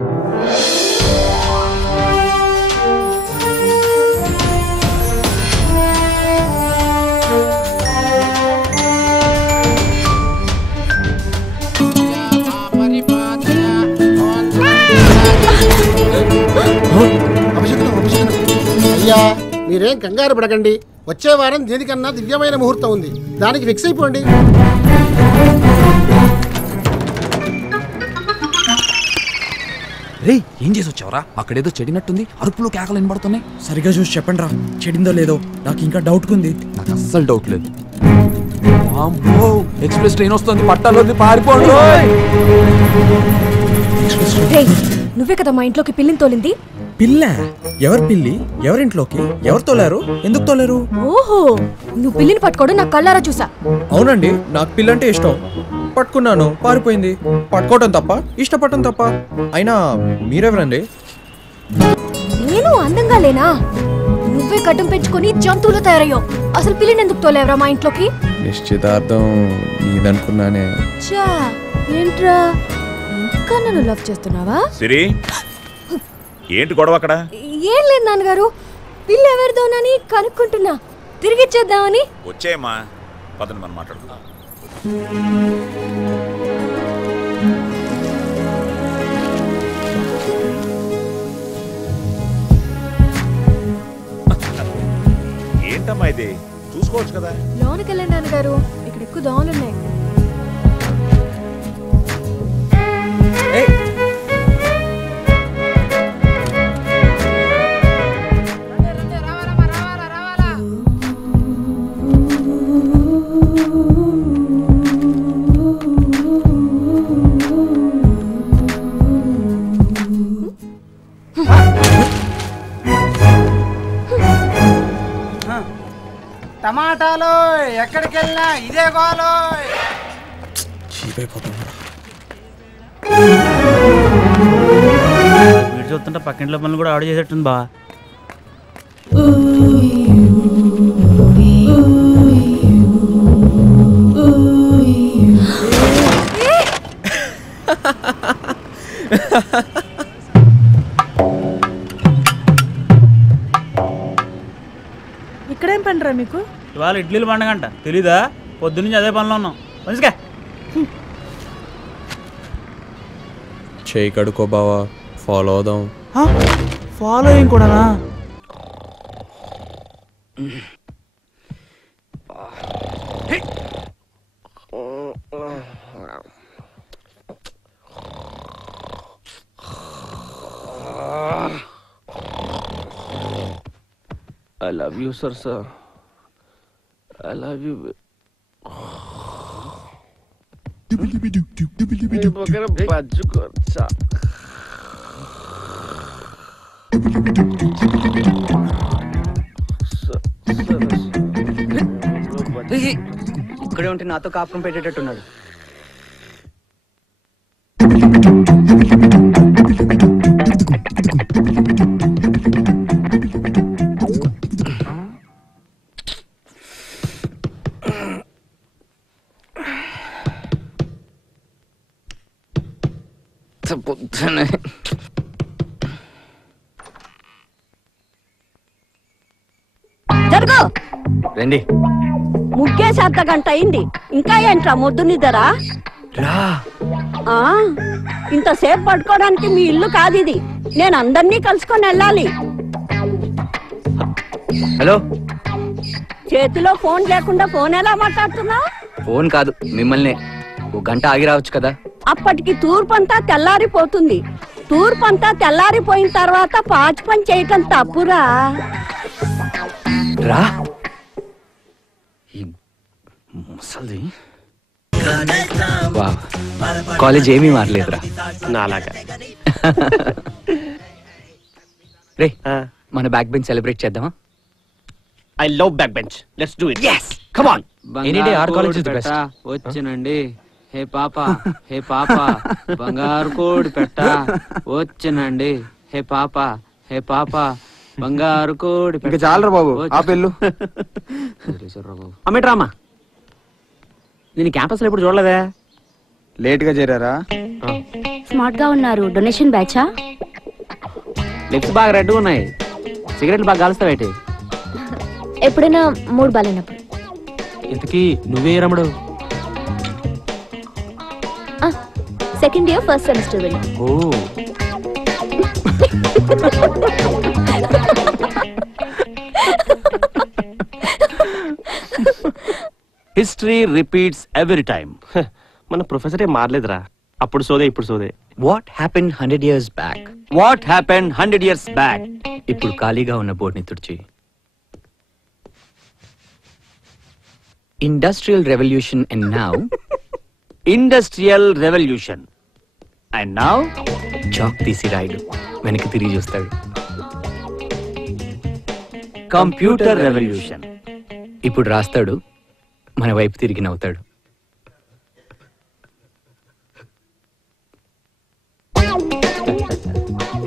అయ్యా మీరేం కంగారు పడకండి. వచ్చే వారం దేనికన్నా దివ్యమైన ముహూర్తం ఉంది, దానికి ఫిక్స్ అయిపోండి. రే ఏం చేసి వచ్చావరా? అక్కడేదో చెడినట్టుంది, అరుపులు కేకలు వినబడుతున్నాయి. సరిగా చూసి చెప్పండి రా, చెడిందో లేదో నాకు ఇంకా డౌట్ ఉంది. నాకు అస్సలు డౌట్ లేదు. ఎక్స్ప్రెస్ ట్రైన్ వస్తుంది, పట్టాలి, పారిపోండి. నువ్వే కదా మా ఇంట్లోకి పిల్లిని తోలింది. పిల్ల? ఎవరు పిల్లి? ఎవరింట్లోకి? ఎవరు తోలారు? ఎందుకు తోలారు? ఓహో, నువ్వు పిల్లిని పట్టుకోవడం నాకు కళ్ళారా చూసా. అవునండి, నాకు పిల్ల అంటే ఇష్టం. పట్టుకున్నాను, పారిపోయింది. పట్టుకోవటం తప్ప, ఇష్టపడటం తప్ప. అయినా మీరెవరండి? నేను అందంగా లేనా? నువ్వే గడ్డం పెంచుకొని జంతువులు తయారయ్యో. అసలు పిల్లిని ఎందుకు తోలేవరా మా ఇంట్లోకి? నిశ్చితార్థం నీదనుకున్నానే. చా ఏంట్రా, ఇంకా నన్ను లవ్ చేస్తున్నావా? సిరి, ఏంటి గొడవ అక్కడ? ఏం లేదు నాన్నగారు, పిల్ల ఎవరిదోనని కనుక్కుంటున్నా, తిరిగిచ్చేద్దామని. వచ్చేయమ్మా, పదని మనం మాట్లాడుకుందాం. ఏంటమ్మా ఇది, చూసుకోవచ్చు కదా. లోనికి వెళ్ళండి నాన్నగారు, ఇక్కడ ఎక్కువ దోమలున్నాయి. టమాటాలు ఎక్కడికి వెళ్ళినా ఇదే గోలు. వీడు చూస్తుంటే పక్కింట్లో పనులు కూడా ఆర్డర్ చేసేట్టుంది బా. ఇక్కడేం పనిరా మీకు? ఇవాళ ఇడ్లీలు పండగంట, తెలీదా? పొద్దున్నుంచి అదే పనిలో ఉన్నాం. మంచిగా చేయి కడుకో బావా, ఫాలో అవుదాం. ఫాలోయింగ్ కూడానా? I love you, sir. I love you. ఇక్కడే ఉంటే నాతో కాపురం పెట్టేటట్టున్నాడు. పొద్దునే జరుగు రండి. ముగ్గేసి అర్ధ గంట అయింది, ఇంకా ఏంట్రా మొద్దు నిద్రా? ఇంతసేపు పడుకోవడానికి మీ ఇల్లు కాదు ఇది. నేను అందరినీ కలుసుకొని వెళ్ళాలి. హలో, చేతిలో ఫోన్ లేకుండా ఫోన్ ఎలా మాట్లాడుతున్నావు? ఫోన్ కాదు, మిమ్మల్ని. ఓ గంట ఆగి రావచ్చు కదా. అప్పటికి తూర్పంతా తెల్లారిపోతుంది. తూర్పంతా తెల్లారిపోయిన తర్వాత పాచి పని చేయటం తప్పురా. రా ముసల్ది. కాలేజ్ ఏమీ మారలేదురా నాలాగా. రే, మన బ్యాక్ బెంచ్ సెలబ్రేట్ చేద్దామా? I love backbench. Let's do it. Yes. Come on. Any day our college is the best. వచ్చనండి. హే పాప, హే పాప, బంగారు కోడి పెట్ట. వచ్చనండి. హే పాప, హే పాప, బంగారు కోడి పెట్ట. చాలరా బాబు, ఆ పెళ్ళు. అమ్మేట్రామా, నేను క్యాంపస్ లో ఎప్పుడు చూడలేదే. లేట్ గా చేరారా? స్మార్ట్ గా ఉన్నారు. డొనేషన్ బ్యాచా? లిప్స్ బాగా రెడ్ ఉన్నాయి. సిగరెట్లు బాగా కాలుస్తావేటి? ఎప్పుడైనా మూడు బాలేనప్పుడు. ఇంతకీ నువ్వే రమడు? సెకండ్ ఇయర్ ఫస్ట్ సెమిస్టర్ వెళ్ళి. Oh history repeats every time. మన ప్రొఫెసరే మారలేదురా. అప్పుడు సోదే ఇప్పుడు సోదే. What happen 100 years back? What happen 100 years back? ఇప్పుడు ఖాళీగా ఉన్న బోర్డుని తుడిచి industrial revolution and now industrial revolution and now chalk తీసి రాయడు, వెనక్కి తిరిగి చూస్తాడు. Computer revolution. ఇప్పుడు రాస్తాడు, మన వైపు తిరిగి నవ్వుతాడు.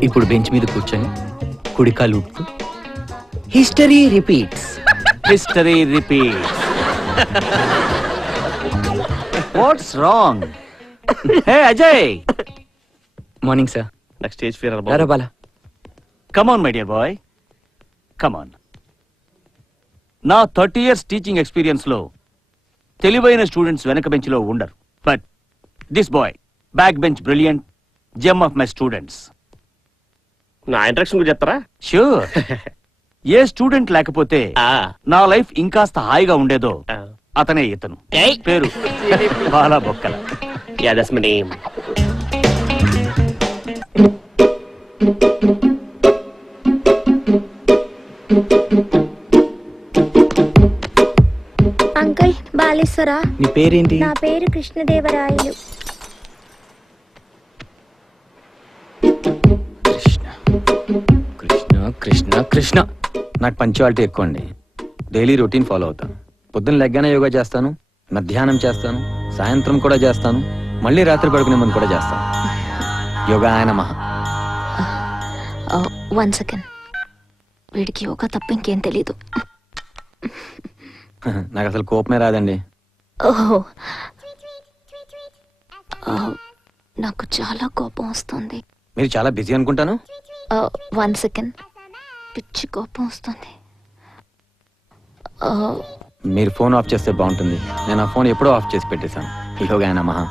ఇప్పుడు బెంచ్ మీద కూర్చొని కుడికాలు ఊపుతూ history repeats. History repeats. What's wrong? Hey Ajay. Morning sir. Next stage fear రారా Bala. Come on my dear boy, come on. నా 30 years టీచింగ్ ఎక్స్పీరియన్స్ లో తెలివైన స్టూడెంట్స్ వెనక బెంచ్ లో ఉండరు. But this boy back bench brilliant, gem of my students. నా instruction గురించి చెప్తారా? ష్యూర్. ఏ స్టూడెంట్ లేకపోతే నా లైఫ్ ఇంకాస్త హాయిగా ఉండేదో అతనే ఇతను. పేరు Bala Bokkala. Yeah that's my name. Uncle బాలేశ్వరా. నీ పేరేంటి? నా పేరు కృష్ణదేవరాయలు. కృష్ణ కృష్ణ కృష్ణ. నాకు పంచువాలిటీ ఎక్కువ అండి. డైలీ రొటీన్ ఫాలో అవుతాను. పొద్దున్న లెగ్గానే యోగా చేస్తాను, మధ్యాహ్నం చేస్తాను, సాయంత్రం కూడా చేస్తాను, మళ్ళీ రాత్రి పడుకునే ముందు కూడా చేస్తాను. యోగా ఆయన మహా. 1 second. వీడికి యోగా తప్ప ఇంకేం తెలీదు. నాకు అసలు కోపమే రాదండి. ఓహో, నాకు చాలా కోపం వస్తుంది. మీరు చాలా బిజీ అనుకుంటాను. 1 second. పిచ్చి కోపం వస్తుంది. మీరు ఫోన్ ఆఫ్ చేస్తే బాగుంటుంది. నేను ఆ ఫోన్ ఎప్పుడో ఆఫ్ చేసి పెట్టేశాను. యోగా ఆయన మహా.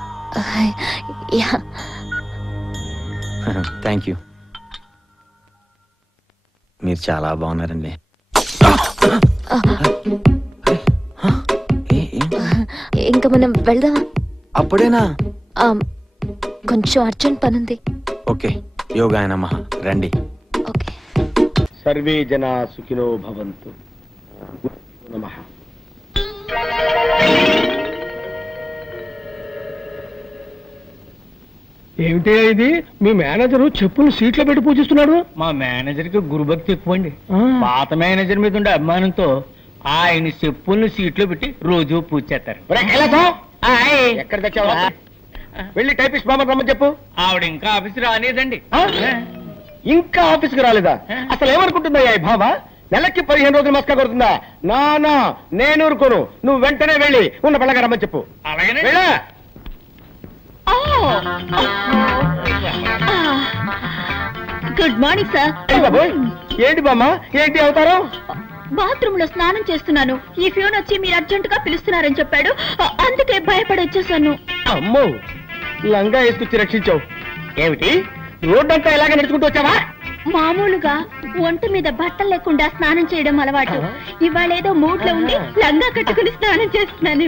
Thank you. మీరు చాలా బాగున్నారండి. ఇంకా మనం వెళ్దామా? అప్పుడేనా? కొంచెం అర్జెంట్ పనుంది. ఓకే, యోగా నమః. రండి. ఓకే. సర్వే జనా సుఖినో భవంతు. నమః. ఏమిటి ఇది? మీ మేనేజరు చెప్పులు సీట్లో పెట్టి పూజిస్తున్నాడు. మా మేనేజర్ కి గురుభక్తి ఎక్కువ అండి. పాత మేనేజర్ మీద ఉండే అభిమానంతో ఆయన చెప్పుల్ని సీట్లో పెట్టి రోజు పూజ చేస్తారు. ఎక్కడ తెచ్చావా? వెళ్ళి టైపిస్ట్ బామ్మ రమ్మని చెప్పు. ఆవిడ ఇంకా ఆఫీస్ రాలేదండి. ఇంకా ఆఫీస్కి రాలేదా? అసలు ఏమనుకుంటుందా ఈ భావ? నెలకి 15 రోజులు మస్కా కొడుతుందా? నా నేను ఊరుకోను. నువ్వు వెంటనే వెళ్ళి ఉన్న పిల్లగా రమ్మని చెప్పు. అలాగే వెళ్ళా. Good morning sir. బాబోయ్, ఏంటి బామ్మ? ఏంటి అవుతారు? బాత్రూమ్ లో స్నానం చేస్తున్నాను. ఈ ఫ్యూన్ వచ్చి మీరు అర్జెంట్ గా పిలుస్తున్నారని చెప్పాడు. అందుకే భయపడి వచ్చేసాను. అమ్మో, లంగా వేసుకొచ్చి రక్షించావు. ఏమిటి రోడ్డంతా ఇలాగే నడుచుకుంటూ వచ్చావా? మామూలుగా ఒంటి మీద బట్టలు లేకుండా స్నానం చేయడం అలవాటు. ఇవాళ ఏదో మూడ్ లో ఉండి లంగా కట్టుకుని స్నానం చేస్తున్నాను.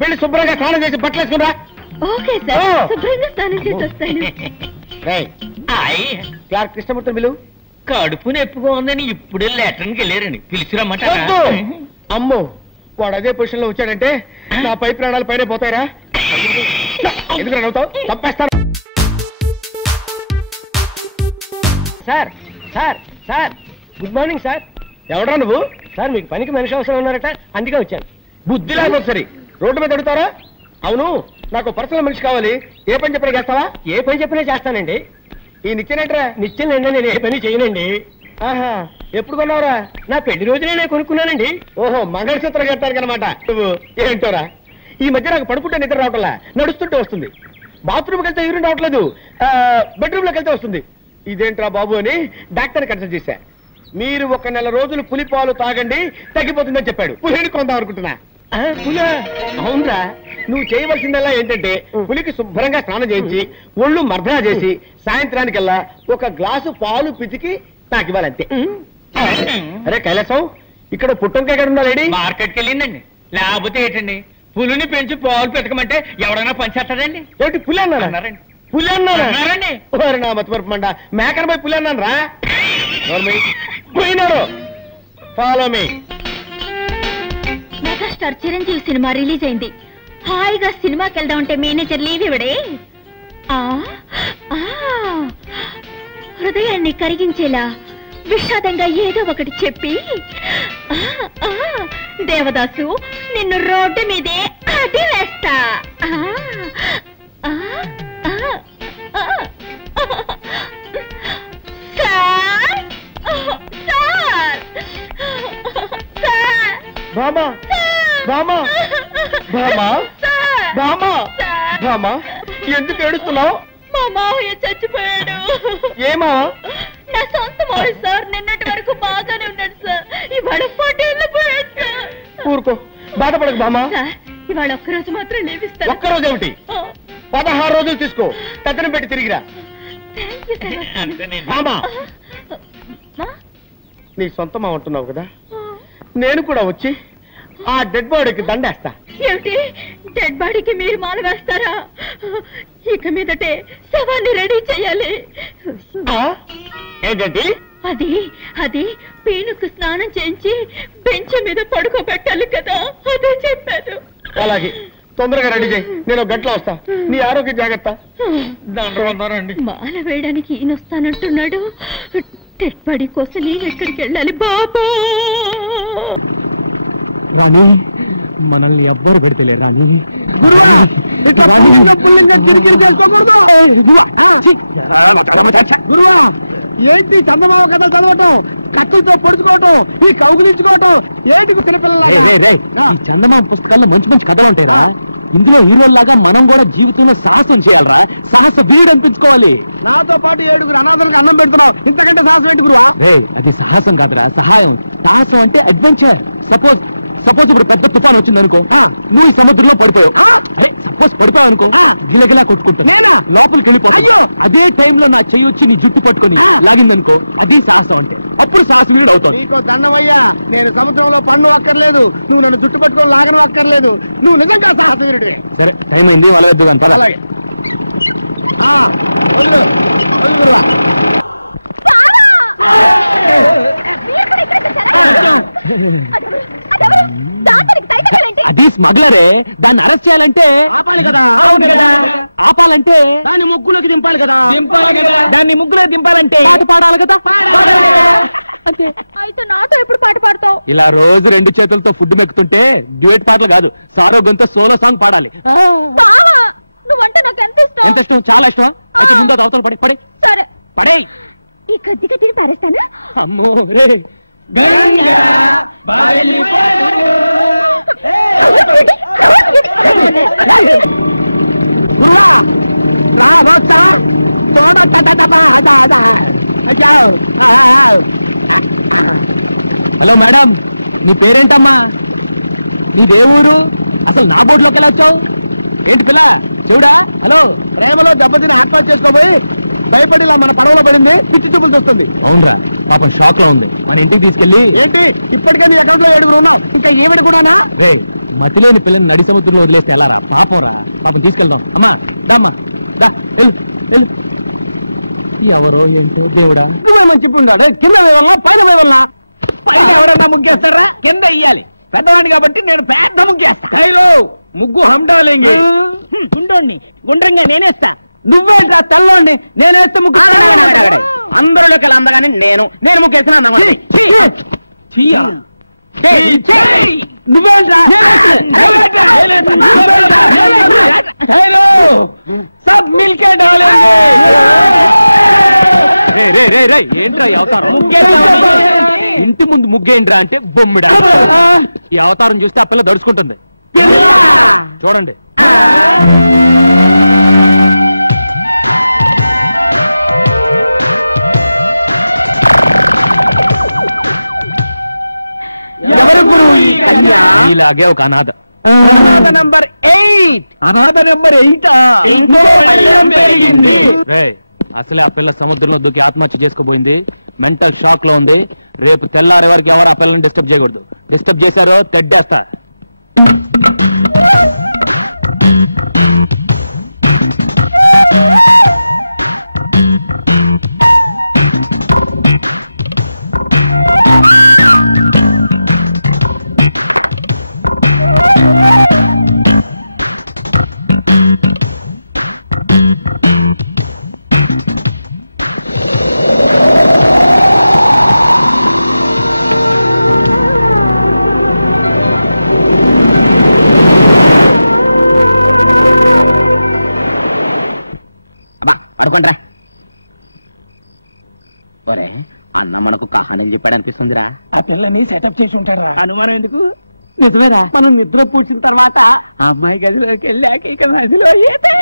వెళ్ళి శుభ్రంగా స్నానం చేసి బట్టలు వేసుకురా. ఓకే సార్, శుభ్రంగా స్నానం చేసి వస్తాను. క్లార్క్ కృష్ణమూర్తి బిలు. కడుపు నొప్పిగా ఉందని ఇప్పుడే లెటర్కి వెళ్ళారండి. పిలిచిరమ్మట. అమ్మో, వాడు అదే పొజిషన్ లో వచ్చాడంటే నా పై ప్రాణాలు పైన పోతాయిరా. ఎందుకు నవ్వుతావు? తప్పేస్తాను. Sir sir sir, good morning sir. ఎవడా నువ్వు? సార్, మీకు పనికి మనిషి అవసరం ఉన్నారట, అందుకే వచ్చాను. బుద్ధి లేకపోతే సరే రోడ్డు మీద అడుగుతారా? అవును, నాకు పర్సనల్ మనిషి కావాలి. ఏ పని చెప్పినా చేస్తావా? ఏ పని చెప్పినా చేస్తానండి. ఈ నిత్యనేట్రా? నిత్యనండి, నేను ఏ పని చేయనండి. ఆహా, ఎప్పుడు కొన్నావురా? నా పెళ్లి రోజునే నేను కొనుక్కున్నానండి. ఓహో, మంగళసూత్రం కట్టానికి అనమాట. నువ్వు ఏంటోరా, ఈ మధ్య నాకు పడుకుంటే నిద్ర రావట్లా, నడుస్తుంటే వస్తుంది. బాత్రూమ్కి వెళ్తే యూరిన్ రావట్లేదు, బెడ్రూమ్ లోకి వెళ్తే వస్తుంది. ఇదేంట్రా బాబు అని డాక్టర్ని కన్సల్ట్ చేశా. మీరు 1 నెల రోజులు పులిపాలు తాగండి తగ్గిపోతుందని చెప్పాడు. పులిని కొందాం అనుకుంటున్నా. పులి? అవునరా. నువ్వు చేయవలసిందల్లా ఏంటంటే పులికి శుభ్రంగా స్నానం చేయించి ఒళ్ళు మర్దనా చేసి సాయంత్రానికల్లా 1 గ్లాసు పాలు పితికి నాకు ఇవ్వాలంతే. అరే కైలాసం, ఇక్కడ పుట్టంకాయ ఎక్కడ ఉందా లేడీ? మార్కెట్కి వెళ్ళిందండి. లేకపోతే ఏంటండి, పులిని పెంచి పాలు పెట్టకమంటే ఎవడైనా పనిచేస్తాడండి? ఏంటి పులి అన్నారండి? పులి అన్నారండి? నా మతిమరపమండ, మేకన పోయి పులి అన్నాను రా. పోయినారు. Follow me. Megastar Chiranjeevi cinema release అయింది. హాయిగా సినిమాకి వెళ్దామంటే మేనేజర్ లీవ్ ఇవ్వడే. హృదయాన్ని కరిగించేలా విషాదంగా ఏదో ఒకటి చెప్పి, దేవదాసు నిన్ను రోడ్డు మీదే అది వేస్తా. బామా బామా బామా బామా బామా, ఎందుకు ఏడుస్తున్నావు? మా మావయ్య చచ్చిపోయాడు. ఏమా? నా సొంత మావయ్య సార్. నిన్నటి వరకు బాగానే ఉన్నాడు సార్, ఇవాళ 40 ఏళ్ళు పోయాడు సార్. ఊరుకో, బాధపడకు బామా. ఇవాళ ఒక్కరోజు మాత్రం లేవిస్తాను. ఒక్కరోజు ఏమిటి, 16 రోజులు తీసుకో. తద్దనం పెట్టి తిరిగిరా. బామా, నీ సొంతం అంటున్నావు కదా, నేను కూడా వచ్చి ఆ డెడ్ బాడీకి దండేస్తా. ఏమిటి, డెడ్ బాడీకి మీరు మాల వేస్తారా? ఇక మీదటే శవాన్ని రెడీ చేయాలి. ఏంటండి? అది పీనుకు స్నానం చేయించి బెంచ్ మీద పడుకోబెట్టాలి కదా, అదే చెప్పాను. అలాగే, తొందరగా రెడీ చేయి. నేను 1 గంటలో వస్తా. నీ ఆరోగ్య జాగ్రత్త. మాల వేయడానికి ఈయన వస్తానంటున్నాడు. డెడ్ బాడీ కోసం నేను ఎక్కడికి వెళ్ళాలి బాబా? రాణి, మనల్ని ఎవ్వరు పెడితేలే రాణి. గురువా, ఇట్లా పుల్లింగా కిరికిరి చేసుకోకూడదు. గురువా, ఏంటి చందమామ కథలు చదవటం, కత్తులతో పొడుచుకోవటం, ఈ కౌగులించుకోవటం ఏంటి చిన్నపిల్లల? ఈ చందమామ పుస్తకాల్లో మంచి మంచి కథలు ఉంటాయిరా. ఇందులో హీరోల్లాగా మనం కూడా జీవితంలో సాహసం చేయాలరా. సాహస వీరుడు అనిపించుకోవాలి. నాతో పాటు 7 అనాథులకు అన్నం పెడుతున్నావు, ఇంతకంటే సాహసం ఏంటి గురువా? అది సాహసం కాదురా, సహాయం. సాహసం అంటే అడ్వెంచర్. సపోజ్ ఇప్పుడు పెద్ద తుఫాన్ వచ్చింది అనుకో, నువ్వు ఈ సముద్రంలో పడిపోయావు. అరే సపోజ్ పడిపోయావు అనుకో, గిలగిలా కొట్టుకుంటా నేనా లోపలికి వెళ్ళిపోయో. అదే టైంలో నా చెయ్యి వచ్చి నీ జుట్టు పట్టుకొని లాగిందనుకో, అది సాహసం అంటే. అప్పుడు సాహస వీరుడు అవుతావు. నీకో దండమయ్యా, నేను సముద్రంలో పన్ను అక్కర్లేదు, నువ్వు నన్ను జుట్టు పట్టుకొని లాగను అక్కర్లేదు. నువ్వు నిజంగా సాహస వీరుడివే. సరే, టైం అయింది, వాళ్ళ వద్దు కానీ పద. అలాగే గురువా. అది స్మగ్లరే. దాన్ని అరెస్ట్ చేయాలంటే ఆపాలి కదా. ఆపాలంటే దాన్ని ముగ్గులోకి దింపాలి కదా. దాన్ని ముగ్గులో దింపాలంటే పాట పాడాలి కదా. అంతే. అయితే నాతో ఎప్పుడు పాట పాడతావు? ఇలా రోజు 2 చేతులతో ఫుడ్ మెక్కుతుంటే డ్యూయట్ పాటలు కాదు, సారోగ్యంతో సోలో సాంగ్ పాడాలి. నువ్వంటే నాకు ఎంత ఇష్టం. ఎంత ఇష్టం? చాలా ఇష్టమా? అయితే ముందు అది అవతల పడే. సరే పడే. ఈ కొద్ది కొద్దిని పారేస్తానా? అమ్మో రే. గురువా రావచ్చా? హలో మేడం, నీ పేరేంటమ్మా? నీదే ఊరు? అసలు నా బోర్డులోకి ఎలా వచ్చావు? ఏంటి పిల్ల చెవుడా? హలో, ప్రేమలో దెబ్బతిని ఆత్మహత్య చేసుకోబోయి భయపడి ఇలా మన పడవలో పడింది, పిచ్చి చూపులు చూస్తుంది. అవునరా, పాపం షాక్ లో ఉంది. మన ఇంటికి తీసుకెళ్ళి. ఏంటి, ఇప్పటికే నీ అకౌంట్ లో 7 ఉన్నావు, ఇంకా ఏమిటి కూడానా? రే, మతిలేని పిల్లని నడి సముద్రంలో వదిలేస్తే ఎలా రా? పాపం రా, పాపం తీసుకెళ్దాం. అమ్మా దామ్మా, దా వెళ్ళు వెళ్ళు. ఎవరో ఏంటో దేవుడా. నువ్వేమని చెప్పి ఉన్నాడు, కింద వేయవల్లా పైన వేయవల్లా? పైన ఎవరన్నా ముగ్గేస్తారా? కింద ఇయ్యాలి. పెద్దవాడిని కాబట్టి నేను పెద్ద ముగ్గేస్తా. ముగ్గు హండాలేంగి. గుండోండి గుండ్రంగా నేనేస్తా. నువ్వేంట్రా తెల్లోండి, నేనేస్తే ముగ్గు. అందరిలోకి అందగానే నేను ముగ్గేసిన నువ్వేంట్రా? సబ్ మిల్కే డాలేంగే. ఏంట్రా ఈ అవతారం? ఇంటి ముందు ముగ్గేంట్రా అంటే బొమ్మిడా. ఈ అవతారం చూస్తే ఆ పిల్ల దడుచుకుంటుంది. చూడండి. ఇలాగే ఒక అనాథ. అనాథ నంబర్ 8. అనాథ నంబర్ 8. ఇంకో పళ్ళెం పెరిగింది. రేయ్, అసలే ఆ పిల్ల సముద్రంలో దూకి ఆత్మహత్య చేసుకోబోయింది. మెంటల్ షాక్ లో ఉంది. రేపు తెల్లారే వరకు ఎవరు ఆ పిల్లని డిస్టర్బ్ చేయకూడదు. డిస్టర్బ్ చేశారో తెడ్డేస్తా. పడుకోండ్రా. ఒరే, అన్న మనకు కహానీలు చెప్పాడు అనిపిస్తుందిరా. ఆ పిల్లని సెటప్ చేసి ఉంటాడు. అనుమానం ఎందుకు? నిజమేరా. మనం నిద్ర పూడ్చిన తర్వాత ఆ అమ్మాయి గదిలోకి వెళ్ళాక ఇక నదిలో ఈతే.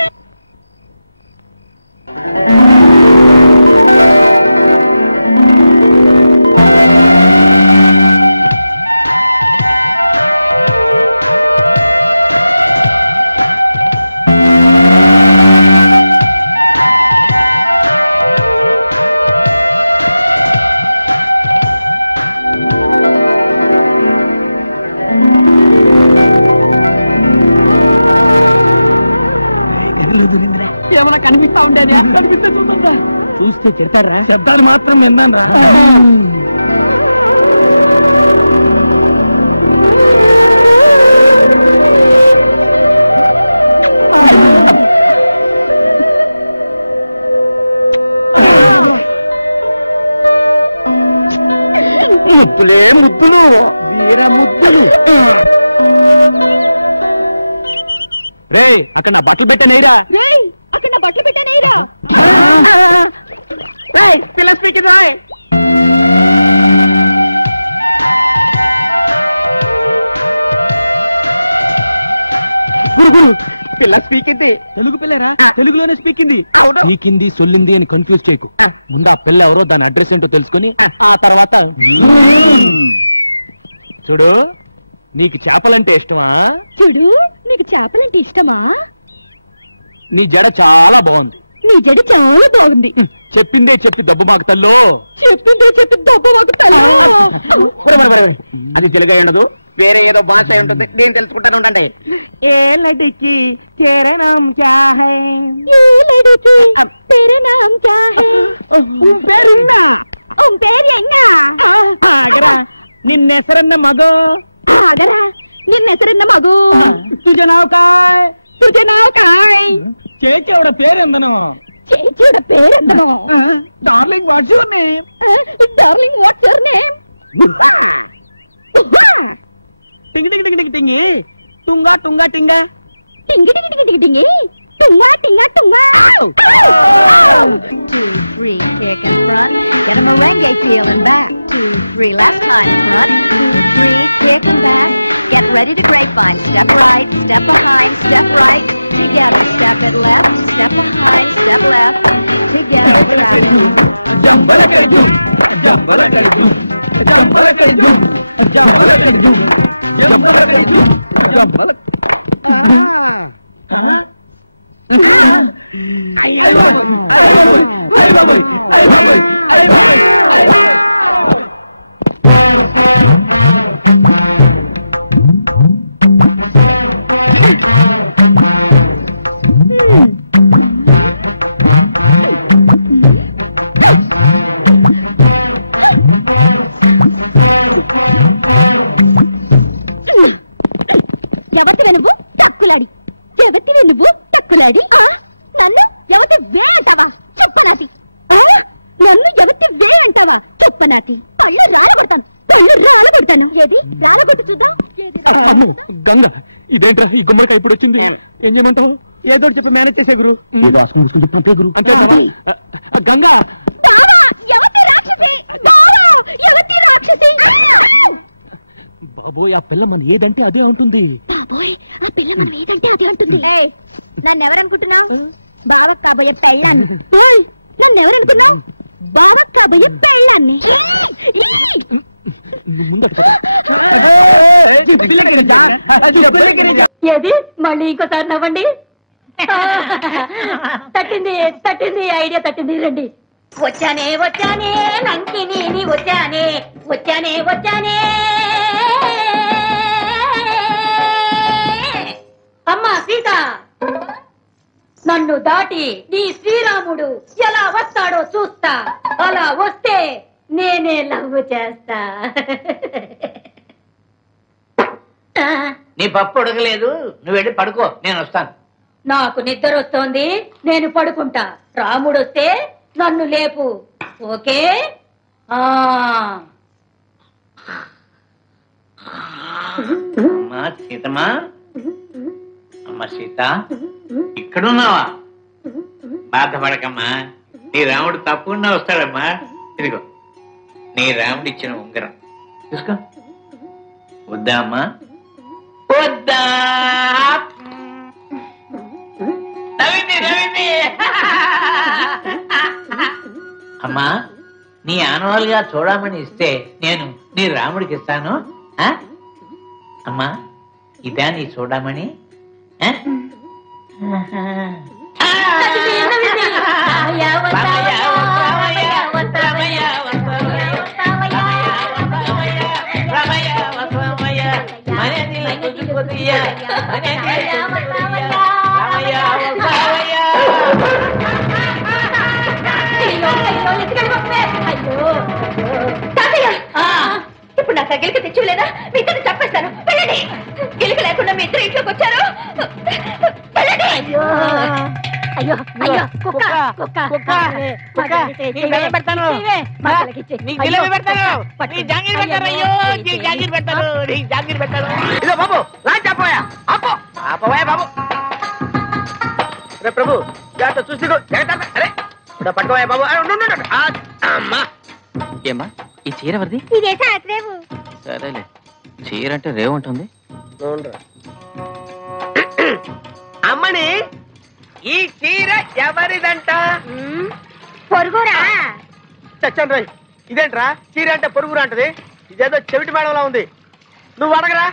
ఏమన్నా కనిపిస్తా ఉండేది? కనిపిస్తే చూద్దా. చూస్తే తిడతారా? శబ్దాలు మాత్రం విన్నాను రా. ముద్దులే ముద్దులు, వీర ముద్దులు. రేయ్, అక్కడ నా బట్టలు పెట్టానేరా. అక్కడ నా బట్టలు పెట్టానేరా. పిల్ల స్పీకింగ్ రాయ్. గురు పిల్ల స్పీకింది. తెలుగు పిల్లరా? తెలుగులోనే స్పీకింది. స్పీకింది సొల్లింది అని కన్ఫ్యూజ్ చేయకు. ముందు ఆ పిల్ల ఎవరో, దాని అడ్రస్ ఏంటో తెలుసుకుని ఆ తర్వాత చూడు. నీకు చేపలంటే ఇష్టమా? చూడు, నీకు చేపలంటే ఇష్టమా? నీ జడ చాలా బాగుంది. నీ జడ చాలా బాగుంది. చెప్పిందే చెప్పి దెబ్బ మాకు తల్లో. చెప్పిందే చెప్పి దెబ్బ మాకు తల్లో. అది తెలుగు ఉండదు, వేరే ఏదో భాష ఉంటుంది. నేను తెలుసుకుంటాను ఉండండి. ఏ లడికి తేరా నామ్ క్యా హై? ఏ లడికి తేరా నామ్ క్యా హై? పేరున్నా పేరు ఆగరా. నిన్నెసరన్న మగో. ఆగరా, నిన్నెసరన్న మగో. తుజనావకాయ్. తుజనావకాయ్. చేచేవడ పేరెందనో. చేచేవడ పేరెందనో. Darling what's your name? Darling what's your name? టింగి టింగి టింగి టింగి టుంగా టుంగా టింగా. టింగి టింగి టింగి టింగి టింగి టుంగా టింగా టుంగా. 2, 3, kick in front, get a merengue feel and back. 2, 3, last time front, 2, 3, kick and back. Get ready to grapevine. Step right, step behind, step right. Together, step it left, step behind, step left. Together, travel. Jambala kadu, jambala kadu, jambala kadu, jambala kadu, jambala kadu, jambala. Ay baboy, ay baboy, ay baboy, ay baboy, ay baboy, ay baboy. ఎవతివే నువ్వు టక్కులాడి? ఎవతివే నువ్వు టక్కులాడి? నన్ను ఎవతి వే అంటావా? చుప్పనాతి. నన్ను ఎవతి వే అంటావా? చుప్పనాతి. పళ్ళు రాలగొడతాను, పళ్ళు రాలగొడతాను. ఏది రాలగొట్టు చూద్దాం. అమ్మో గంగ, ఇదేంట్రా ఈ గుమ్మడికాయ ఇప్పుడు వచ్చింది? ఏం చేయమంటావు? ఏదో చెప్పి మేనేజ్ చేసే గురు. ఏదో ఆసుకుని ముసుకుని చెప్పి పంపే గురు. అంతే గంగా. బావా ఎవతి రాక్షసి, బావా ఎవతి రాక్షసి. బాబోయ్, ఆ పిల్ల మన ఏదంటే అదే ఉంటుంది. బాబోయ్, ఆ పిల్ల మనం ఏదంటే అదే అంటుంది. నన్ను ఎవరనుకుంటున్నావు? బావకు కాబోయే పెళ్ళాన్ని. నన్ను ఎవరనుకున్నావు? బావకు కాబోయే పెళ్ళాన్ని. నువ్వు ముందు ఏది మళ్ళీ ఇంకోసారి నవ్వండి. తట్టింది తట్టింది, ఐడియా తట్టింది. రండి. వచ్చానే వచ్చానే లంకిని వచ్చానే వచ్చానే వచ్చానే. అమ్మా సీత, నన్ను దాటి నీ శ్రీరాముడు ఎలా వస్తాడో చూస్తా. అలా వస్తే నేనే లవ్ చేస్తా. నీ పప్పు ఉడకలేదు, నువ్వు వెళ్ళి పడుకో, నేను వస్తాను. నాకు నిద్ర వస్తోంది, నేను పడుకుంటా. రాముడు వస్తే నన్ను లేపు, ఓకే? అమ్మా సీతమ్మా, అమ్మ సీత, ఇక్కడున్నావా? బాధపడకమ్మా, నీ రాముడు తప్పకుండా వస్తాడమ్మా. ఇదిగో నీ రాముడు ఇచ్చిన ఉంగరం చూసుకో. వద్దా అమ్మా? వద్దా? అమ్మా, నీ ఆనవాలుగా చూడమని ఇస్తే నేను నీ రాముడికి ఇస్తాను. అమ్మా, ఇదా నీ చూడమని? ఇప్పుడు నాకు గిలిక తెచ్చిలేదా? మీ ఇద్దరు చెప్పేస్తాను. వెళ్ళండి. గిలిక లేకుండా మీ ఇద్దరు ఇంట్లోకి వచ్చారు. వెళ్ళండి. అయ్యో అయ్యో అయ్యో, కుక్క కుక్క కుక్క పెడతాను. ఇదో బాబు, లాంచ్ ఆపోయా, ఆపో ఆపోయా బాబు. రే ప్రభు, జాగ్రత్త చూసి అరే పట్టుకోయా బాబు. అమ్మా, ఏమ్మా ఈ చీర ఎవరిది? సరేలే, చీర అంటే రేవు ఉంటుంది. అమ్మని, ఈ చీర ఎవరిదంట? పొరుగురా. చచ్చాను రాయ్, ఇదేంట్రా చీర అంటే పొరుగురా అంటది? ఇదేదో చెవిటి మేడంలా ఉంది. నువ్వు అడగరా.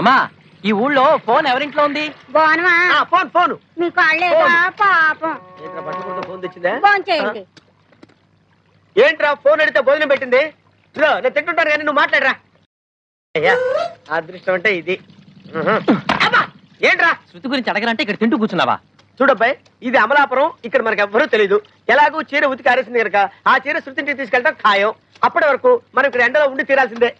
అమ్మా, ఈ ఊళ్ళో ఫోన్ ఎవరింట్లో ఉంది? ఫోన్ ఫోన్ మీకు పాపం. ఫోన్ తెచ్చిందా? ఫోన్ చేయండి. ఏంట్రా ఫోన్ అడిగితే భోజనం పెట్టింది? నేను తింటుంటాను కానీ నువ్వు మాట్లాడరా. అయ్యా, అదృష్టం అంటే ఇది. ఏంట్రా శృతి గురించి అడగరంటే ఇక్కడ తింటూ కూర్చున్నావా? చూడబ్బాయి, ఇది అమలాపురం, ఇక్కడ మనకు ఎవ్వరూ తెలీదు. ఎలాగూ చీర ఉతికి ఆరేసింది కనుక ఆ చీర శృతింటికి తీసుకెళ్ళడం ఖాయం. అప్పటి వరకు మనం ఇక్కడ ఎండలో ఉండి తీరాల్సిందే.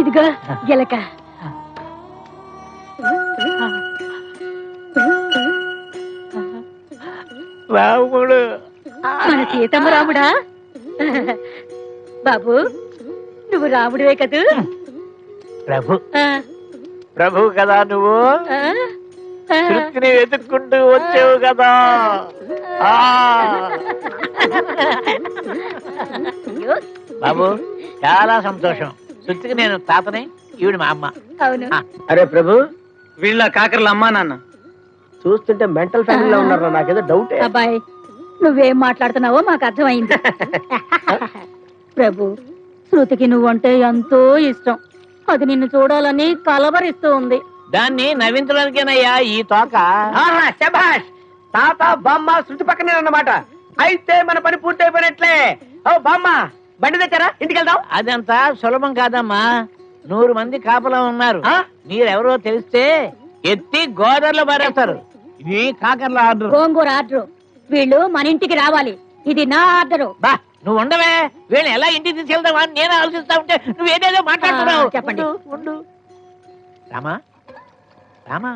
ఇదిగో గిలక. రాముడు మన సీతమ్మ రాముడా? బాబు, నువ్వు రాముడివే కదూ? ప్రభు ప్రభు కదా నువ్వు? శృతిని వెతుక్కుంటూ వచ్చావు కదా. బాబు, చాలా సంతోషం. శృతికి నేను తాతని, ఈవిడ మా అమ్మ. అవును. అరే ప్రభు, వీళ్ళ కాకర్ల అమ్మా నాన్న. చూస్తుంటే మెంటల్ ఫ్యామిలీలో ఉన్నారా? నాకేదో డౌట్. అబ్బాయి, నువ్వేం మాట్లాడుతున్నావో మాకు అర్థమైంది. ప్రభు, శృతికి నువ్వంటే ఎంతో ఇష్టం. అది నిన్ను చూడాలని కలవరిస్తూ ఉంది. దాన్ని నవ్వించడానికేనయ్యా ఈ తోక. శభాష్, తాత బామ్మ శృతి పక్కనే అన్నమాట. అయితే మన పని పూర్తి అయిపోయినట్లే. ఓ బామ్మ, బండి తెచ్చారా? ఇంటికి వెళ్దాం. అదంతా సులభం కాదమ్మా. 100 మంది కాపలా ఉన్నారు. మీరెవరో తెలిస్తే ఎత్తి గోదావరిలో పారేస్తారు. ఇది కాకర్ల ఆర్డర్. గోంగూర ఆర్డర్. వీళ్ళు మన ఇంటికి రావాలి. ఇది నా ఆర్డరు. బా, నువ్వు ఉండవే. వీళ్ళు ఎలా ఇంటికి తీసుకెళ్తావా అని నేను ఆలోచిస్తా ఉంటే నువ్వేదేదో మాట్లాడుతున్నావు. చెప్పండి. ఉండు రామా, రామా.